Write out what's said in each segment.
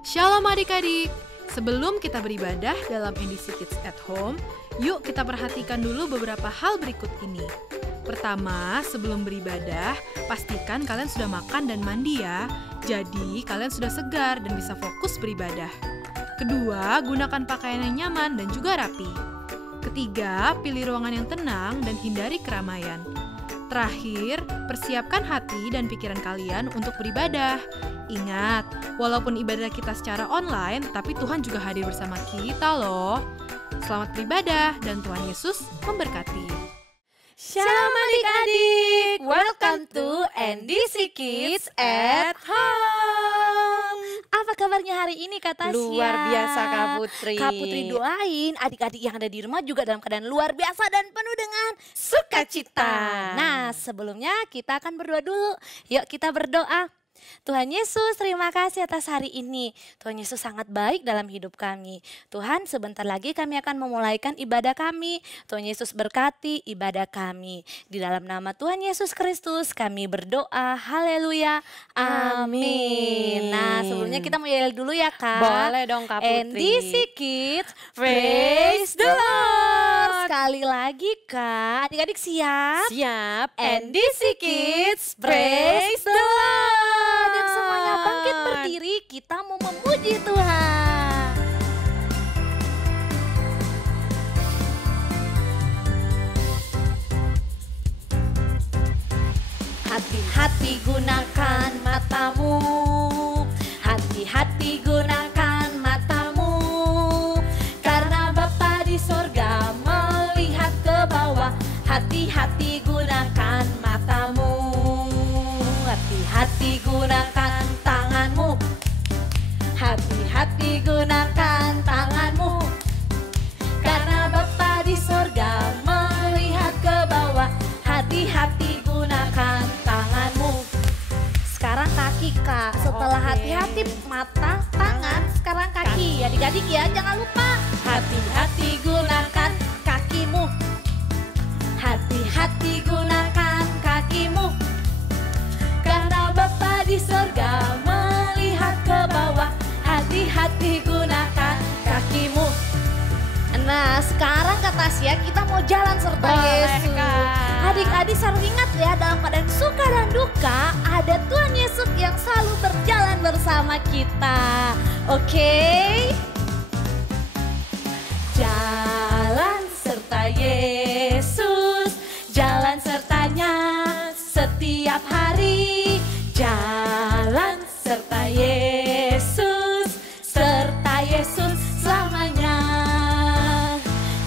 Shalom adik-adik. Sebelum kita beribadah dalam NDC Kids at Home, yuk kita perhatikan dulu beberapa hal berikut ini. Pertama, sebelum beribadah, pastikan kalian sudah makan dan mandi ya. Jadi, kalian sudah segar dan bisa fokus beribadah. Kedua, gunakan pakaian yang nyaman dan juga rapi. Ketiga, pilih ruangan yang tenang dan hindari keramaian. Terakhir, persiapkan hati dan pikiran kalian untuk beribadah. Ingat, walaupun ibadah kita secara online, tapi Tuhan juga hadir bersama kita loh. Selamat beribadah dan Tuhan Yesus memberkati. Shalom adik-adik, welcome to NDC Kids at Home. Apa kabarnya hari ini Kak Tasya? Luar biasa Kak Putri. Kak Putri doain adik-adik yang ada di rumah juga dalam keadaan luar biasa dan penuh dengan sukacita. Nah, sebelumnya kita akan berdoa dulu. Yuk kita berdoa. Tuhan Yesus, terima kasih atas hari ini. Tuhan Yesus sangat baik dalam hidup kami. Tuhan, sebentar lagi kami akan memulaikan ibadah kami. Tuhan Yesus berkati ibadah kami. Di dalam nama Tuhan Yesus Kristus kami berdoa. Haleluya. Amin. Nah, sebelumnya kita mau yel dulu ya Kak. Boleh dong Kak Putri. NDC Kids, praise the Lord. Sekali lagi Kak. Adik-adik siap? Siap. NDC Kids, praise the Lord. Dan semuanya bangkit berdiri, kita mau memuji Tuhan. Hati-hati gunakan matamu, hati-hati gunakan matamu, karena Bapa di sorga melihat ke bawah. Hati-hati gunakan matamu, hati-hati gunakan tanganmu, hati-hati gunakan tanganmu, karena Bapa di sorga melihat ke bawah. Hati-hati gunakan tanganmu. Sekarang kaki Kak, setelah hati-hati mata, tangan, sekarang kaki. Adik-adik ya, jangan lupa. Hati-hati gunakan kakimu, hati-hati gunakan kakimu, karena Bapa di sorga melihat ke bawah. Hati-hati gunakan kakimu. Nah, sekarang Kak Tasya, kita mau jalan serta Yesus. Adik-adik selalu ingat ya, dalam keadaan suka dan duka, ada Tuhan Yesus yang selalu berjalan bersama kita. Oke? Jalan serta Yesus, jalan sertanya setiap hari. Jalan serta Yesus, serta Yesus selamanya.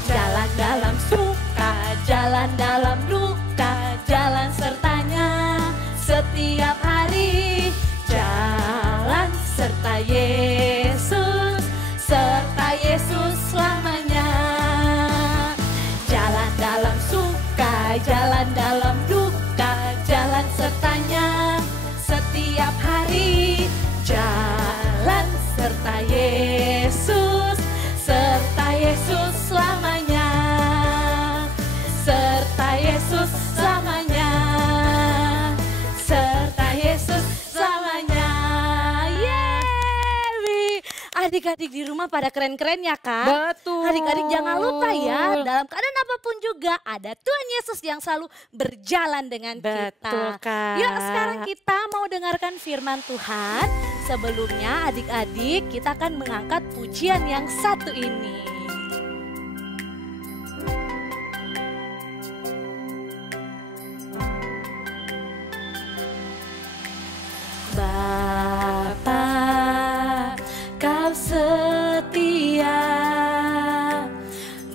Jalan dalam suka, jalan dalam duka, jalan sertanya setiap hari. Jalan serta Yesus, serta Yesus selamanya. Jalan dalam suka, jalan dalam duka, jalan sertanya setiap hari. Jalan serta Yesus, serta Yesus selamanya. Serta Yesus selamanya. Serta Yesus selamanya. Yeay! Adik-adik di rumah pada keren-keren ya Kak? Betul. Adik-adik jangan lupa ya, dalam keadaan apapun juga ada Tuhan Yesus yang selalu berjalan dengan kita. Betul Kak. Yuk sekarang kita mau dengarkan firman Tuhan. Sebelumnya adik-adik kita akan mengangkat pujian yang satu ini. Bapa, Kau setia.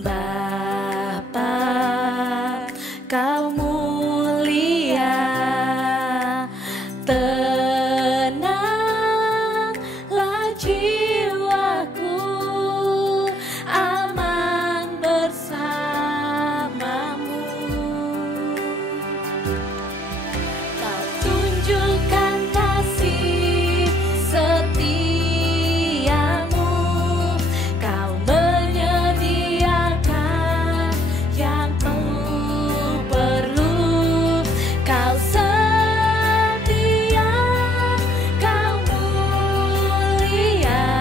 Bapa, Kau mulia. Tenanglah jiwaku, aman bersamamu. Kau tunjukkan kasih setiamu, Kau menyediakan yang ku perlu. Kau setia, Kau mulia.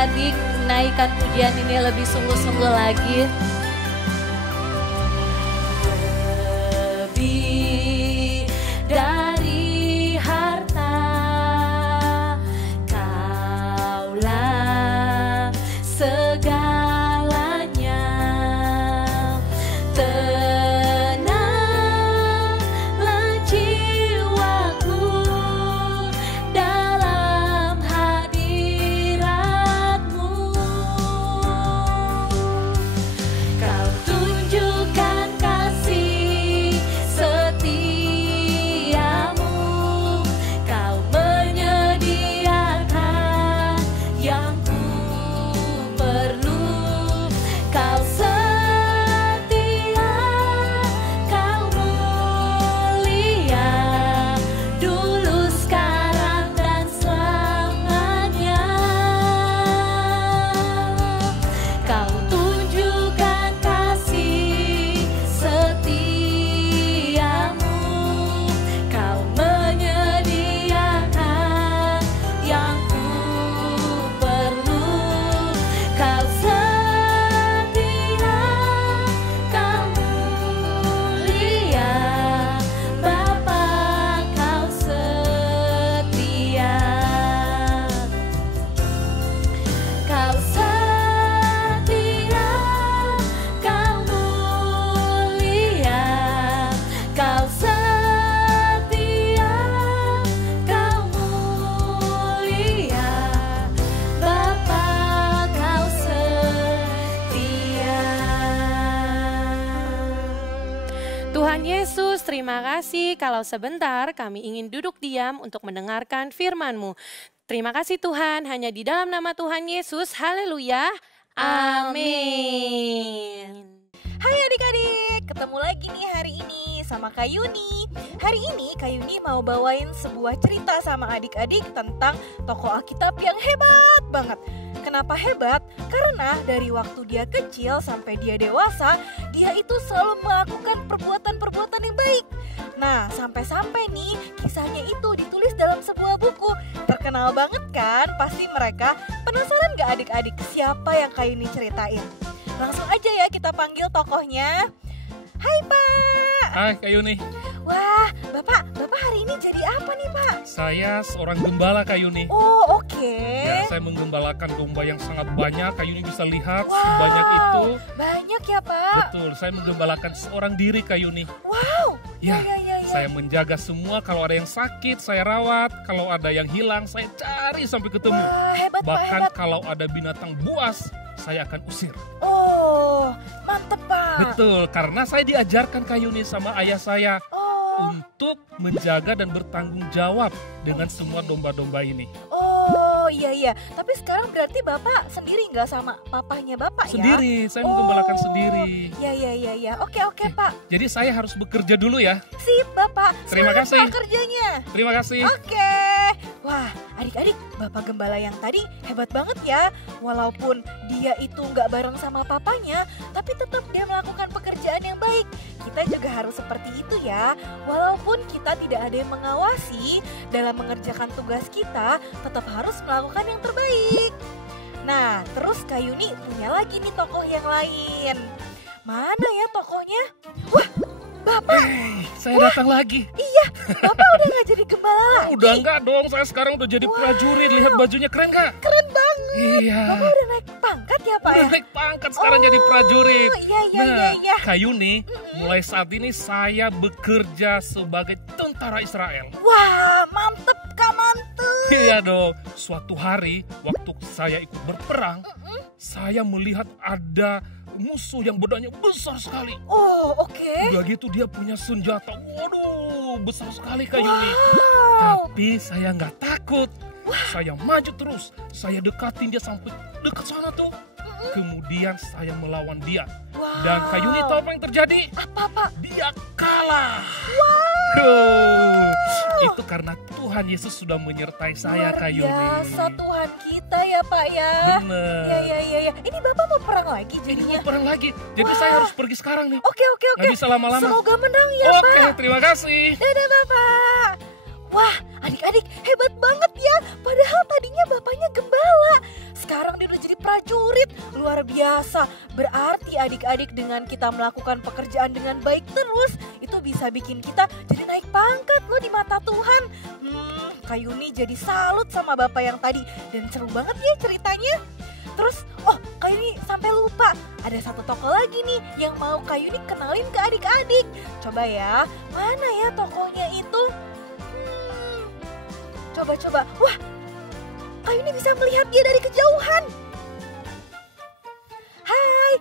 adik-adik menaikkan pujian ini lebih sungguh-sungguh lagi. Lebih dari harta, Kaulah segalanya. Tenanglah jiwaku dalam hadirat-Mu. Kau tunjukkan kasih setiamu, Kau menyediakan yang ku perlu. Kau setia, Kau mulia, dulu, sekarang, dan selamanya. Kau tunjukkan kasih setiamu, Kau menyediakan yang ku perlu. Kau setia, Kau mulia, Bapa, Kau setia. Kau setia, Kau mulia, Kau setia, Kau mulia, Bapa, Kau setia. Tuhan Yesus, terima kasih kalau sebentar kami ingin duduk diam untuk mendengarkan firman-Mu. Terima kasih Tuhan, hanya di dalam nama Tuhan Yesus, haleluya, amin. Hai adik-adik, ketemu lagi nih hari ini sama Kak Yuni. Hari ini Kak Yuni mau bawain sebuah cerita sama adik-adik tentang tokoh Alkitab yang hebat banget. Kenapa hebat? Karena dari waktu dia kecil sampai dia dewasa, dia itu selalu melakukan perbuatan-perbuatan yang baik. Nah, sampai-sampai nih kisahnya itu ditulis dalam sebuah buku. Terkenal banget kan? Pasti mereka penasaran gak adik-adik siapa yang Kak Yuni ceritain? Langsung aja ya kita panggil tokohnya. Hai Pak. Hai Kak Yuni. Wah, Bapak hari ini jadi apa nih Pak? Saya seorang gembala Kak Yuni. Oh oke. Ya, saya menggembalakan domba yang sangat banyak. Kak Yuni bisa lihat Wow, sebanyak itu. banyak ya Pak. Betul, saya menggembalakan seorang diri Kak Yuni. Wow. Ya, Ya. saya menjaga semua. Kalau ada yang sakit, saya rawat. Kalau ada yang hilang, saya cari sampai ketemu. Wah, hebat Pak, Bahkan hebat. kalau ada binatang buas, saya akan usir. Oh, mantep Pak. Betul, karena saya diajarkan Kak Yuni sama ayah saya Oh, untuk menjaga dan bertanggung jawab dengan semua domba-domba ini. oh iya. Tapi sekarang berarti Bapak sendiri nggak sama papahnya Bapak ya? Sendiri, saya menggembalakan sendiri. Ya. Oke Pak. Jadi saya harus bekerja dulu ya. Sip Bapak. Terima Semangat, kasih. Pak, kerjanya. Terima kasih. Oke. Wah, adik-adik, Bapak Gembala yang tadi hebat banget ya. Walaupun dia itu nggak bareng sama papanya, tapi tetap dia melakukan pekerjaan yang baik. Kita juga harus seperti itu ya. Walaupun kita tidak ada yang mengawasi dalam mengerjakan tugas kita, tetap harus melakukan yang terbaik. Nah, terus Kak Yuni punya lagi nih tokoh yang lain. Mana ya tokohnya? Wah, Bapak, Saya datang lagi. iya, Bapak udah nggak jadi gembala lagi. Udah enggak dong, saya sekarang udah jadi prajurit. Lihat bajunya keren nggak? Keren banget. Iya. Bapak udah naik pangkat ya Pak Udah ya? naik pangkat sekarang jadi prajurit. Iya. Kak Yuni, mulai saat ini saya bekerja sebagai tentara Israel. Wah, mantep Kak, mantep. Iya dong. Suatu hari waktu saya ikut berperang, saya melihat ada musuh yang badannya besar sekali. Oh, oke. Udah gitu dia punya senjata. Waduh, besar sekali Kak Yuni. Wow. Tapi saya nggak takut. Saya maju terus. Saya dekatin dia sampai dekat sana tuh. Kemudian saya melawan dia. Wow. Dan Kak Yuni tahu apa yang terjadi? Apa Pak? Dia kalah. Itu karena Tuhan Yesus sudah menyertai saya Kak Yuni. Luar biasa Tuhan kita ya Pak ya. Bener. Iya. Ini Bapak mau perang lagi Ini jadinya? mau perang lagi. Jadi Wah. saya harus pergi sekarang nih. Oke. Nggak bisa lama-lama. Semoga menang ya Oke, Pak. terima kasih. Dadah Bapak. Wah, adik-adik hebat banget ya. Padahal tadinya bapaknya gembala. Sekarang dia udah luar biasa. Berarti adik-adik dengan kita melakukan pekerjaan dengan baik terus, itu bisa bikin kita jadi naik pangkat loh di mata Tuhan. Kak Yuni jadi salut sama Bapak yang tadi dan seru banget ya ceritanya. Terus, Kak Yuni sampai lupa, ada satu tokoh lagi nih yang mau Kak Yuni kenalin ke adik-adik. Coba ya, mana ya tokohnya itu? Coba. Wah, Kak Yuni bisa melihat dia dari kejauhan. Hai,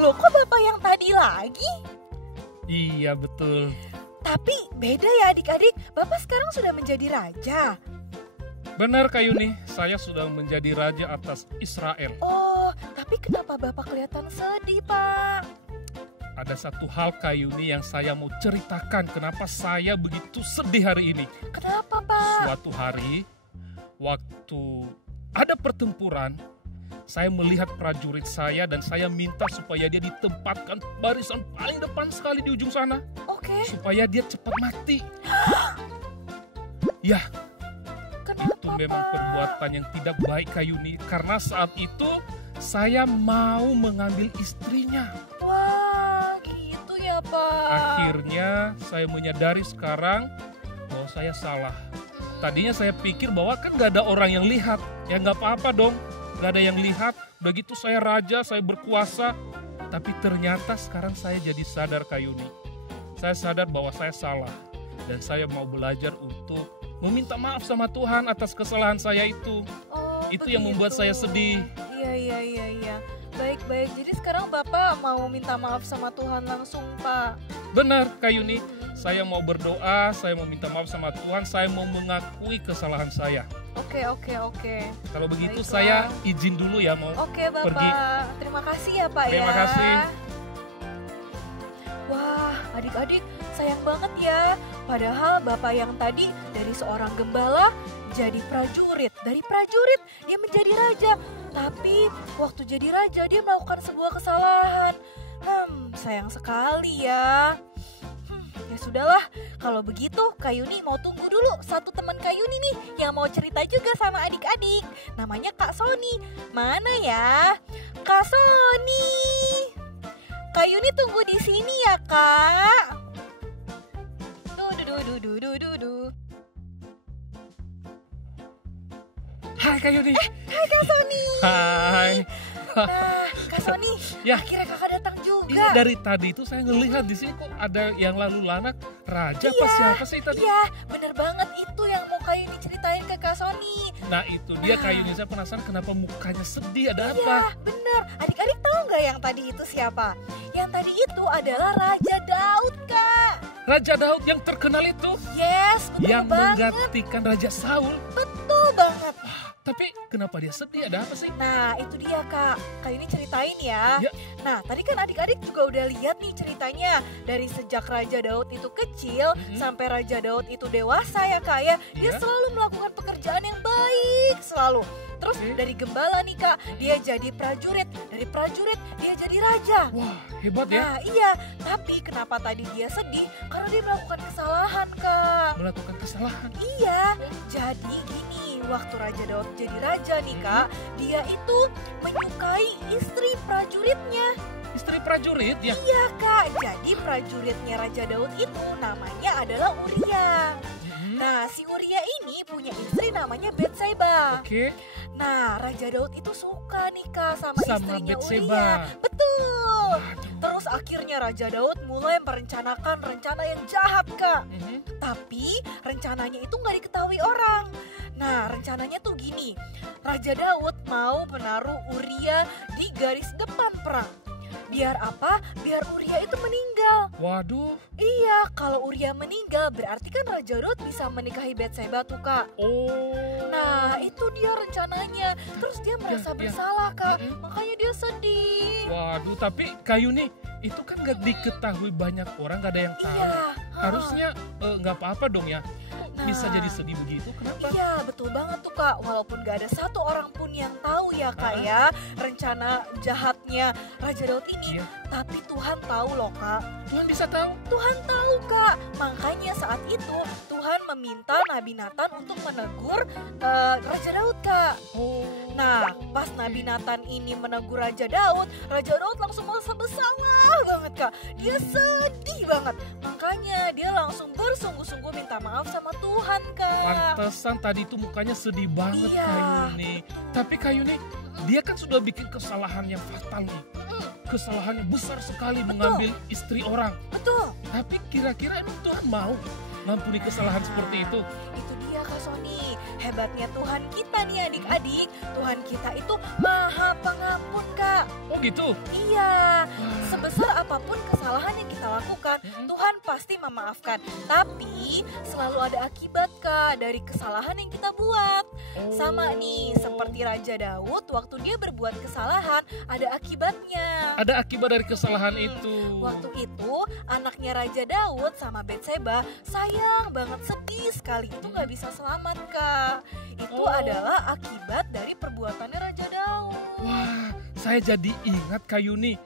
loh, kok Bapak yang tadi lagi? Iya betul. Tapi beda ya adik-adik, Bapak sekarang sudah menjadi raja. Benar Kak Yuni, saya sudah menjadi raja atas Israel. Oh, tapi kenapa Bapak kelihatan sedih, Pak? Ada satu hal Kak Yuni yang saya mau ceritakan kenapa saya begitu sedih hari ini. Kenapa, Pak? Suatu hari, waktu ada pertempuran, saya melihat prajurit saya dan saya minta supaya dia ditempatkan barisan paling depan sekali di ujung sana. Oke. Supaya dia cepat mati. Ya, Kenapa, itu memang Pak? perbuatan yang tidak baik Kak Yuni. Karena saat itu saya mau mengambil istrinya. Wah, gitu ya, Pak. Akhirnya saya menyadari sekarang bahwa saya salah. Tadinya saya pikir bahwa kan gak ada orang yang lihat. Ya gak apa-apa dong, gak ada yang lihat. Udah gitu saya raja, saya berkuasa. Tapi ternyata sekarang saya jadi sadar Kak Yuni. Saya sadar bahwa saya salah. Dan saya mau belajar untuk meminta maaf sama Tuhan atas kesalahan saya itu. Oh, Itu yang membuat saya sedih. Iya. Baik. Jadi sekarang Bapak mau minta maaf sama Tuhan langsung, Pak. Benar Kak Yuni, saya mau berdoa, saya mau minta maaf sama Tuhan, saya mau mengakui kesalahan saya. Oke. Kalau begitu Baiklah. saya izin dulu ya mau Oke, Bapak. pergi. Terima kasih ya, Pak. Terima kasih. Wah, adik-adik, sayang banget ya. Padahal Bapak yang tadi dari seorang gembala jadi prajurit. Dari prajurit dia menjadi raja. Tapi waktu jadi raja dia melakukan sebuah kesalahan. Sayang sekali ya. Ya sudahlah, kalau begitu Kak Yuni mau tunggu dulu satu teman Kak Yuni nih yang mau cerita juga sama adik-adik. Namanya Kak Soni. Mana ya? Kak Soni. Kak Yuni tunggu di sini ya, Kak. Duh. Hai Kak Yuni. Hai Kak Soni. Hai. Nah, Kak Soni, Ya. akhirnya Kakak datang juga. Ini dari tadi itu saya ngelihat di sini kok ada yang lalu lanak raja apa siapa sih tadi? Iya, bener banget itu yang mau Kak Yuni ceritain ke Kak Soni. Nah itu dia Kak Yuni, saya penasaran kenapa mukanya sedih, ada Iya, apa? bener. Adik-adik tahu nggak yang tadi itu siapa? Yang tadi itu adalah Raja Daud, Kak. Raja Daud yang terkenal itu Yes, betul yang banget. menggantikan Raja Saul. Betul banget. Tapi kenapa dia sedih, ada apa sih? Nah, itu dia, Kak. Kak Yuni ceritain ya. Ya. Nah, tadi kan adik-adik juga udah lihat nih ceritanya. Dari sejak Raja Daud itu kecil sampai Raja Daud itu dewasa ya, Kak ya. Dia Iya. selalu melakukan pekerjaan yang baik selalu. Terus Oke. dari gembala nih, Kak, dia jadi prajurit. Dari prajurit dia jadi raja. Wah hebat ya, Nah, iya. Tapi kenapa tadi dia sedih? Karena dia melakukan kesalahan, Kak. melakukan kesalahan. Iya, jadi gini, waktu Raja Daud jadi raja nih Kak, dia itu menyukai istri prajuritnya. Istri prajurit ya? Iya Kak, jadi prajuritnya Raja Daud itu namanya adalah Uria. Nah, si Uria ini punya istri namanya Betseba. Oke. Nah, Raja Daud itu suka nih Kak sama Sama istrinya Betseba. Uria. Betul. Aduh. Terus akhirnya Raja Daud mulai merencanakan rencana yang jahat Kak. Mhm. Tapi rencananya itu nggak diketahui orang. Nah, rencananya tuh gini. Raja Daud mau menaruh Uria di garis depan perang. Biar apa? Biar Uria itu meninggal. Waduh. Iya, kalau Uria meninggal berarti kan Raja Daud bisa menikahi Betseba tuh, Kak. Oh. Nah, itu dia rencananya. Terus dia merasa iya. bersalah, Kak. Mm-mm. Makanya dia sedih. Waduh, tapi Kak Yuni, itu kan gak diketahui banyak orang, gak ada yang tahu. Iya. Harusnya nggak apa-apa dong ya. Kok bisa jadi sedih begitu? Kenapa? Iya, betul banget tuh Kak. Walaupun gak ada satu orang pun yang tahu ya Kak ya rencana jahatnya Raja Daud ini. Iya. Tapi Tuhan tahu loh Kak. Tuhan bisa tahu. Tuhan tahu Kak. Makanya saat itu Tuhan meminta Nabi Nathan untuk menegur Raja Daud Kak. Oh. Nah, pas Nabi Nathan ini menegur Raja Daud langsung merasa bersalah banget Kak. Dia sedih banget. Makanya dia langsung bersungguh-sungguh minta maaf sama Tuhan Kak. Pantesan tadi itu mukanya sedih banget Iya. Kak Yuni. Tapi Kak Yuni, dia kan sudah bikin kesalahan yang fatal nih. Kesalahannya besar sekali mengambil istri orang. Betul. Tapi kira-kira emang Tuhan mau ngampuni kesalahan seperti itu? Itu dia Kak Sony. Hebatnya Tuhan kita nih adik-adik. Tuhan kita itu maha pengampun Kak. Oh gitu? Iya, sebesar apapun kesalahan yang kita lakukan, Tuhan pasti memaafkan. Tapi selalu ada akibat Kak dari kesalahan yang kita buat. Sama nih, seperti Raja Daud waktu dia berbuat kesalahan, ada akibatnya. Ada akibat dari kesalahan itu. Waktu itu anaknya Raja Daud sama Betseba sayang banget, sedih sekali. Itu gak bisa selamat Kak. Itu adalah akibat dari perbuatannya Raja Daud. Wah, saya jadi ingat Kak Yuni.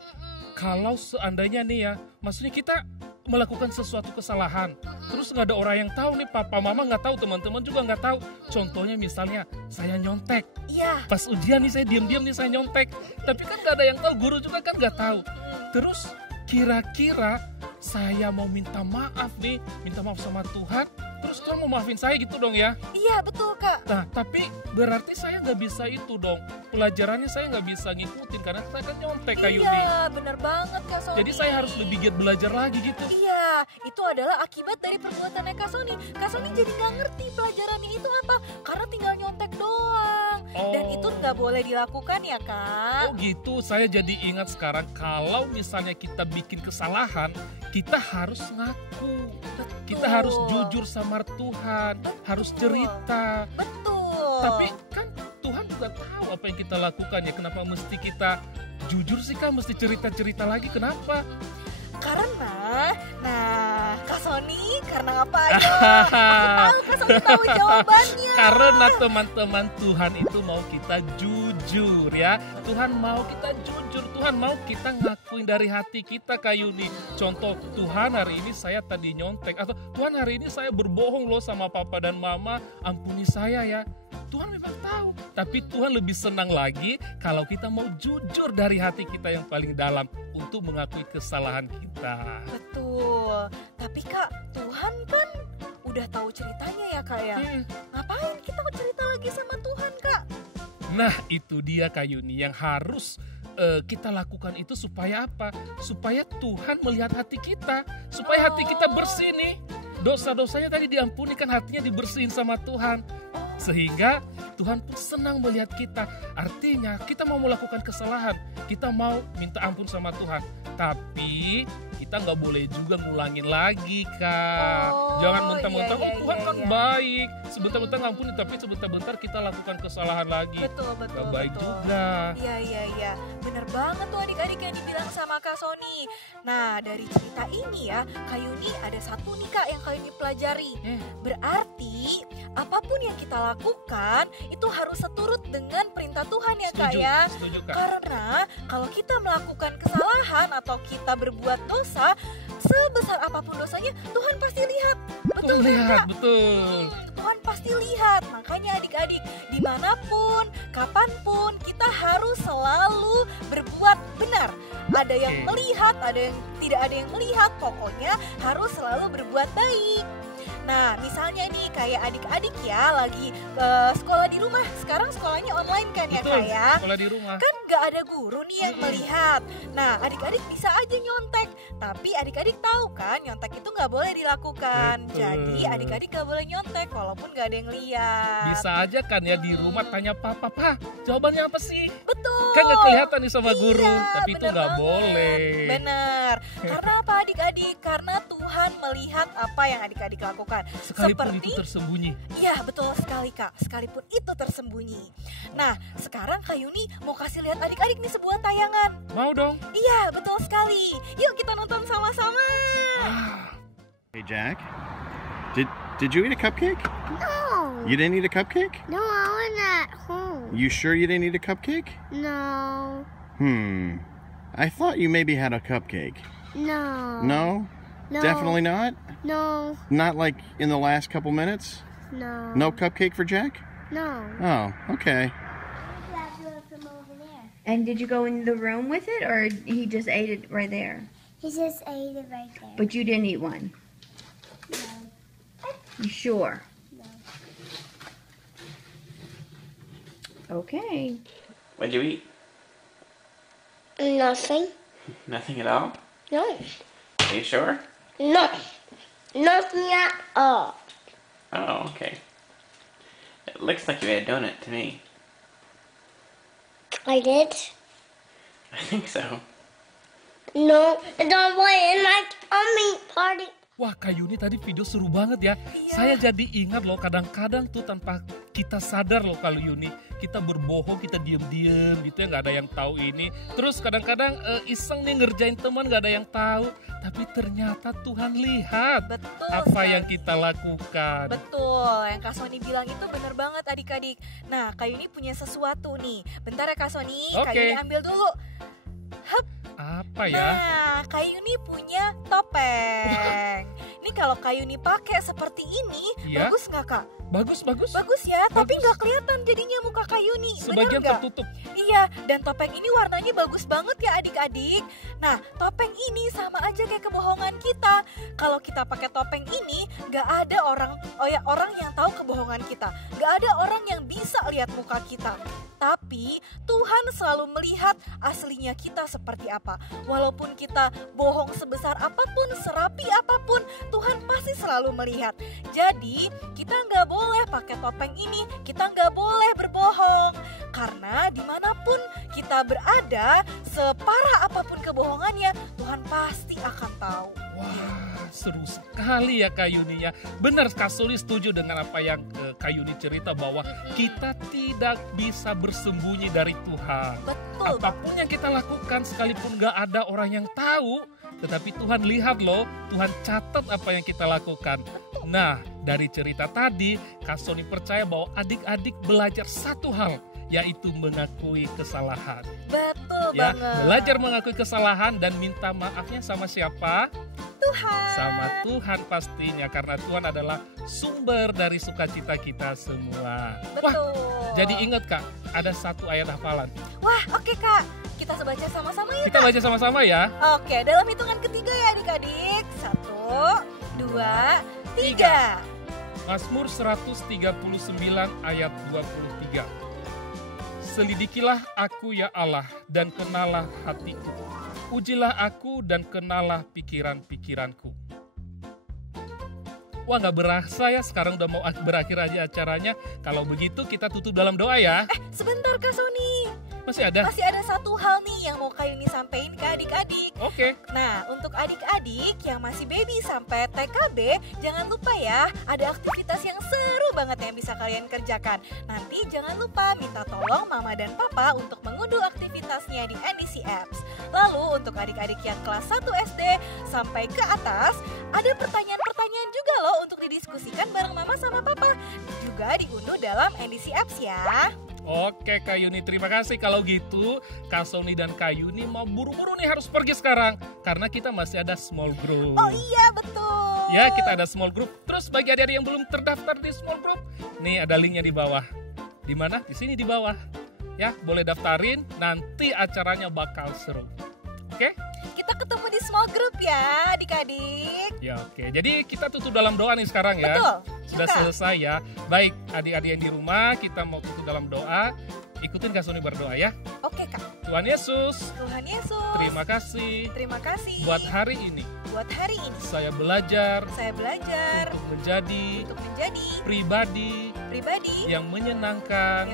Kalau seandainya nih ya, maksudnya kita melakukan sesuatu kesalahan, terus nggak ada orang yang tahu nih, papa mama nggak tahu, teman-teman juga nggak tahu. Contohnya misalnya saya nyontek, Iya. pas ujian nih saya diam-diam nih saya nyontek, tapi kan nggak ada yang tahu, guru juga kan nggak tahu. Terus kira-kira saya mau minta maaf nih, minta maaf sama Tuhan, terus Tuhan mau maafin saya gitu dong ya? Iya betul Kak. Nah, tapi berarti saya nggak bisa itu dong. Pelajarannya saya nggak bisa ngikutin karena saya kan nyontek Kak Yuni. Iya bener banget Kak Sony. Jadi saya harus lebih giat belajar lagi gitu. Iya, itu adalah akibat dari perbuatannya Kak Sony. Kak Sony jadi nggak ngerti pelajarannya itu apa, karena tinggal nyontek doang. Dan itu nggak boleh dilakukan ya Kak. Oh gitu, saya jadi ingat sekarang kalau misalnya kita bikin kesalahan, kita harus ngaku. Betul. Kita harus jujur sama Tuhan, harus cerita. Betul. Tapi kan Tuhan juga tahu apa yang kita lakukan ya. Kenapa mesti kita jujur sih Kak? Mesti cerita-cerita lagi, kenapa? Karena, nah Kak Sony, karena apa aja? Aku tahu Kak Sony tahu jawabannya. Karena teman-teman Tuhan itu mau kita jujur ya. Tuhan mau kita jujur, Tuhan mau kita ngakuin dari hati kita Kak Yuni. Contoh, Tuhan hari ini saya tadi nyontek, atau Tuhan hari ini saya berbohong loh sama papa dan mama, ampuni saya ya. Tuhan memang tahu, tapi Tuhan lebih senang lagi kalau kita mau jujur dari hati kita yang paling dalam untuk mengakui kesalahan kita. Betul. Tapi Kak, Tuhan kan udah tahu ceritanya ya Kak ya. Ngapain kita cerita lagi sama Tuhan Kak? Nah itu dia Kak Yuni yang harus kita lakukan itu supaya apa? Supaya Tuhan melihat hati kita, supaya hati kita bersih nih. Dosa-dosanya tadi diampuni kan, hatinya dibersihin sama Tuhan. Sehingga Tuhan pun senang melihat kita. Artinya kita mau melakukan kesalahan, kita mau minta ampun sama Tuhan. Tapi kita nggak boleh juga ngulangin lagi Kak. Jangan mentang-mentang Tuhan kan baik, sebentar-bentar ngampuni, tapi sebentar-bentar kita lakukan kesalahan lagi. Betul. Gak baik juga. Iya. Bener banget tuh adik-adik yang dibilang sama Kak Sony. Nah dari cerita ini ya, Kak Yuni ada satu nih Kak yang Kak Yuni pelajari. Berarti apapun yang kita lakukan itu harus seturut dengan perintah Tuhan ya Kak ya. Setuju Kak. Karena kalau kita melakukan kesalahan atau kita berbuat dosa, sebesar apapun dosanya, Tuhan pasti lihat. Betul Tuhan kan, lihat, Kak? betul. Tuhan pasti lihat. Makanya adik-adik, dimanapun, kapanpun, kita harus selalu berbuat benar. Ada yang melihat, ada yang tidak ada yang melihat. Pokoknya harus selalu berbuat baik. Nah, misalnya nih kayak adik-adik ya lagi sekolah di rumah. Sekarang sekolahnya online kan ya Betul, Kak ya? sekolah di rumah. Kan gak ada guru nih yang melihat. Nah, adik-adik bisa aja nyontek. Tapi adik-adik tahu kan nyontek itu gak boleh dilakukan. Betul. Jadi adik-adik gak boleh nyontek walaupun gak ada yang lihat. Bisa aja kan ya di rumah tanya papa, jawabannya apa sih? Betul. Kan gak kelihatan nih sama guru, tapi itu bener gak banget. boleh. Bener. Karena apa adik-adik? Karena Tuhan melihat apa yang adik-adik lakukan. Sekalipun itu tersembunyi. Iya betul sekali Kak, sekalipun itu tersembunyi. Nah sekarang Kak Yuni mau kasih lihat adik-adik nih sebuah tayangan. Mau dong? Iya betul sekali. Yuk kita nonton sama-sama. Hey Jack, Did you eat a cupcake? No. You didn't eat a cupcake? No, I was at home. You sure you didn't eat a cupcake? No. I thought you maybe had a cupcake. No. No? No. Definitely not? No. Not like in the last couple minutes? No. No cupcake for Jack? No. Oh, okay. And did you go in the room with it, or he just ate it right there? He just ate it right there. But you didn't eat one? No. You sure? No. Okay. What'd you eat? Nothing. Nothing at all? No. Are you sure? No. Nothing at all. Oh, okay. It looks like you ate a donut to me. I did? I think so. No. It's all way in my tummy party. Wah, Kak Yuni tadi video seru banget ya. Saya jadi ingat loh, kadang-kadang tuh tanpa kita sadar loh kalau Yuni, kita berbohong, kita diem-diem gitu ya, nggak ada yang tahu ini. Terus kadang-kadang iseng nih ngerjain teman, nggak ada yang tahu. Tapi ternyata Tuhan lihat Betul apa sekali. yang kita lakukan. Betul, yang Kak Sony bilang itu bener banget adik-adik. Nah, Kak Yuni punya sesuatu nih. Bentar ya Kak Sony, Kak Oke. Yuni ambil dulu. Hup. Apa ya? Nah, Kak Yuni punya topeng. Ini kalau Kak Yuni pakai seperti ini, Iya. bagus nggak Kak? Bagus, bagus. Bagus ya, tapi Bagus. nggak kelihatan jadinya muka Kak Yuni. Bener Sebagian nggak? tertutup. Iya, dan topeng ini warnanya bagus banget ya adik-adik. Nah, topeng ini sama aja kayak kebohongan kita. Kalau kita pakai topeng ini, nggak ada orang yang tahu kebohongan kita. Nggak ada orang yang bisa lihat muka kita. Tapi Tuhan selalu melihat aslinya kita seperti apa. Walaupun kita bohong sebesar apapun, serapi apapun, Tuhan pasti selalu melihat. Jadi kita nggak boleh pakai topeng ini, kita nggak boleh berbohong. Karena dimanapun kita berada, separah apapun kebohongannya, Tuhan pasti akan tahu. Wah, seru sekali ya Kak Yuni ya. Benar, Kak Soli setuju dengan apa yang Kak Yuni cerita bahwa kita tidak bisa bersembunyi dari Tuhan. Betul. Apapun yang kita lakukan sekalipun gak ada orang yang tahu, tetapi Tuhan lihat loh, Tuhan catat apa yang kita lakukan. Nah, dari cerita tadi, Kak Soni percaya bahwa adik-adik belajar satu hal, yaitu mengakui kesalahan. Betul Ya, banget. belajar mengakui kesalahan dan minta maafnya sama siapa? Tuhan. Sama Tuhan pastinya, karena Tuhan adalah sumber dari sukacita kita semua. Wah, Betul. jadi ingat Kak, ada satu ayat hafalan. Wah, oke Kak. Kita baca sama-sama ya Kita Kak. baca sama-sama ya. Oke, dalam hitungan ketiga ya adik-adik. 1, 2, 3. Mazmur 139 ayat 23. Selidikilah aku ya Allah dan kenalah hatiku. Ujilah aku dan kenalah pikiran-pikiranku. Wah, gak berasa ya, sekarang udah mau berakhir aja acaranya. Kalau begitu kita tutup dalam doa ya. Sebentar Kak Soni. Masih ada? Masih ada satu hal nih yang mau Kak Yuni sampein ke adik-adik. Oke. Nah, untuk adik-adik yang masih baby sampai TKB, jangan lupa ya, ada aktivitas yang seru banget yang bisa kalian kerjakan. Nanti jangan lupa minta tolong mama dan papa untuk mengunduh aktivitasnya di NDC Apps. Lalu untuk adik-adik yang kelas 1 SD sampai ke atas, ada pertanyaan-pertanyaan juga loh untuk didiskusikan bareng mama sama papa. Juga diunduh dalam NDC Apps ya. Oke Kak Yuni, terima kasih. Kalau gitu Kak Soni dan Kak Yuni mau buru-buru nih harus pergi sekarang, karena kita masih ada small group. Oh iya betul. Ya, kita ada small group. Terus bagi adik-adik yang belum terdaftar di small group, nih ada linknya di bawah. Di mana? Di sini di bawah. Ya, boleh daftarin, nanti acaranya bakal seru. Oke? Kita ketemu di small group ya adik-adik. Ya, oke. Jadi kita tutup dalam doa nih sekarang ya. Betul. Sudah Kak. selesai ya. Baik, adik-adik yang di rumah, kita mau tutup dalam doa. Ikutin Kak Soni berdoa ya. Oke Kak. Tuhan Yesus, Tuhan Yesus. terima kasih Terima kasih. buat hari ini. Buat hari ini Saya belajar saya belajar untuk menjadi untuk menjadi pribadi pribadi yang menyenangkan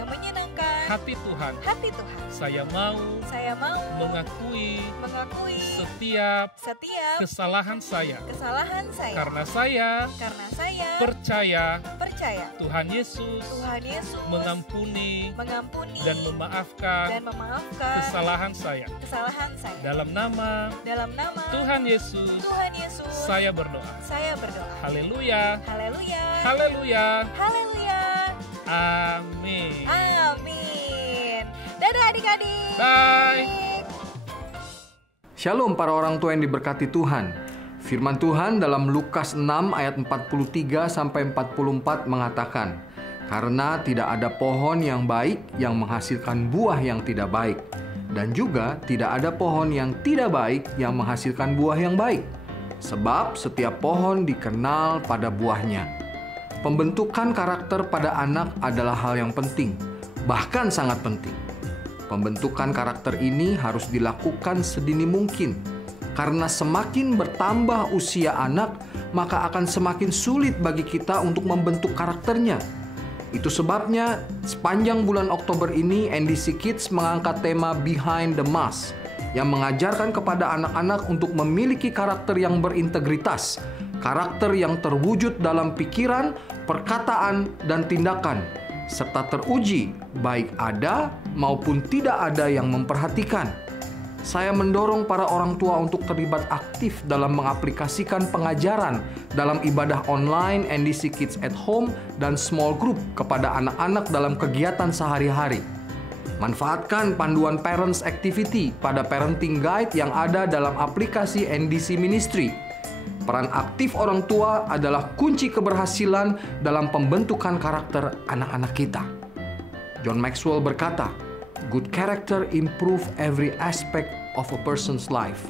hati Tuhan. Saya mau mengakui setiap kesalahan saya. Karena saya percaya Tuhan Yesus mengampuni dan memaafkan kesalahan saya. Dalam nama Tuhan Yesus, saya berdoa. Haleluya. Amin. Dadah adik-adik. Bye. Shalom para orang tua yang diberkati Tuhan. Firman Tuhan dalam Lukas 6 ayat 43 sampai 44 mengatakan, "Karena tidak ada pohon yang baik yang menghasilkan buah yang tidak baik, dan juga tidak ada pohon yang tidak baik yang menghasilkan buah yang baik. Sebab setiap pohon dikenal pada buahnya." Pembentukan karakter pada anak adalah hal yang penting, bahkan sangat penting. Pembentukan karakter ini harus dilakukan sedini mungkin, karena semakin bertambah usia anak, maka akan semakin sulit bagi kita untuk membentuk karakternya. Itu sebabnya sepanjang bulan Oktober ini NDC Kids mengangkat tema Behind the Mask, yang mengajarkan kepada anak-anak untuk memiliki karakter yang berintegritas, karakter yang terwujud dalam pikiran, perkataan, dan tindakan, serta teruji baik ada maupun tidak ada yang memperhatikan. Saya mendorong para orang tua untuk terlibat aktif dalam mengaplikasikan pengajaran dalam ibadah online NDC Kids at Home dan small group kepada anak-anak dalam kegiatan sehari-hari. Manfaatkan panduan Parents Activity pada Parenting Guide yang ada dalam aplikasi NDC Ministry. Peran aktif orang tua adalah kunci keberhasilan dalam pembentukan karakter anak-anak kita. John Maxwell berkata, "Good character improve every aspect of a person's life."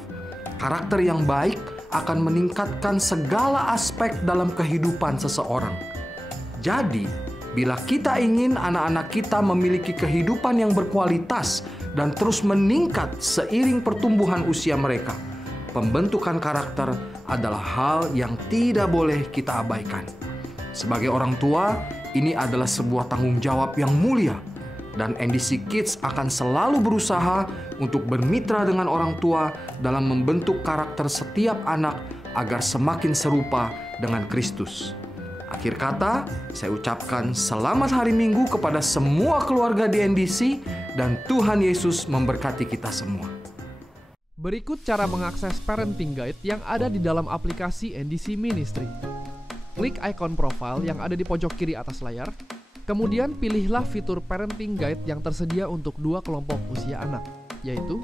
Karakter yang baik akan meningkatkan segala aspek dalam kehidupan seseorang. Jadi, bila kita ingin anak-anak kita memiliki kehidupan yang berkualitas dan terus meningkat seiring pertumbuhan usia mereka, pembentukan karakter adalah hal yang tidak boleh kita abaikan. Sebagai orang tua, ini adalah sebuah tanggung jawab yang mulia, dan NDC Kids akan selalu berusaha untuk bermitra dengan orang tua dalam membentuk karakter setiap anak agar semakin serupa dengan Kristus. Akhir kata, saya ucapkan selamat hari Minggu kepada semua keluarga di NDC, dan Tuhan Yesus memberkati kita semua. Berikut cara mengakses Parenting Guide yang ada di dalam aplikasi NDC Ministry. Klik ikon profile yang ada di pojok kiri atas layar, kemudian pilihlah fitur Parenting Guide yang tersedia untuk dua kelompok usia anak, yaitu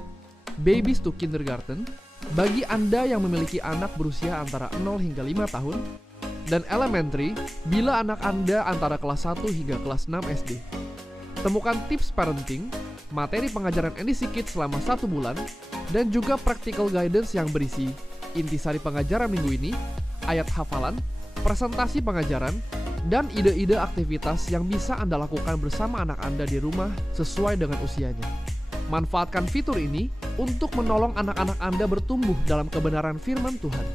Babies to Kindergarten bagi Anda yang memiliki anak berusia antara 0 hingga 5 tahun, dan Elementary bila anak Anda antara kelas 1 hingga kelas 6 SD. Temukan tips parenting, materi pengajaran NDC Kids selama 1 bulan, dan juga practical guidance yang berisi intisari pengajaran minggu ini, ayat hafalan, presentasi pengajaran, dan ide-ide aktivitas yang bisa Anda lakukan bersama anak Anda di rumah sesuai dengan usianya. Manfaatkan fitur ini untuk menolong anak-anak Anda bertumbuh dalam kebenaran firman Tuhan.